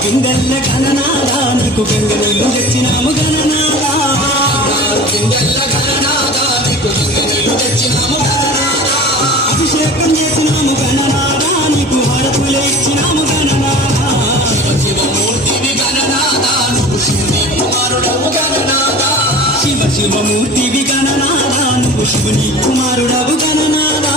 పిందెల్ల గణనాదా నీకు గంగనీళ్ళు తెచ్చినాము గణనాదా పిందెల్ల గణనాదా నీకు గంగనీళ్ళు తెచ్చినాము గణనాదా అభిషేకం చేసినాము గణనాదా నీకు హారతులే ఇచ్చినాము గణనాదా శివమూర్తివి గణనాదా నువ్వు శివుని కుమారుడవు గణనాదా శివమూర్తివి గణనాదా నువ్వు శివుని కుమారుడవు గణనాదా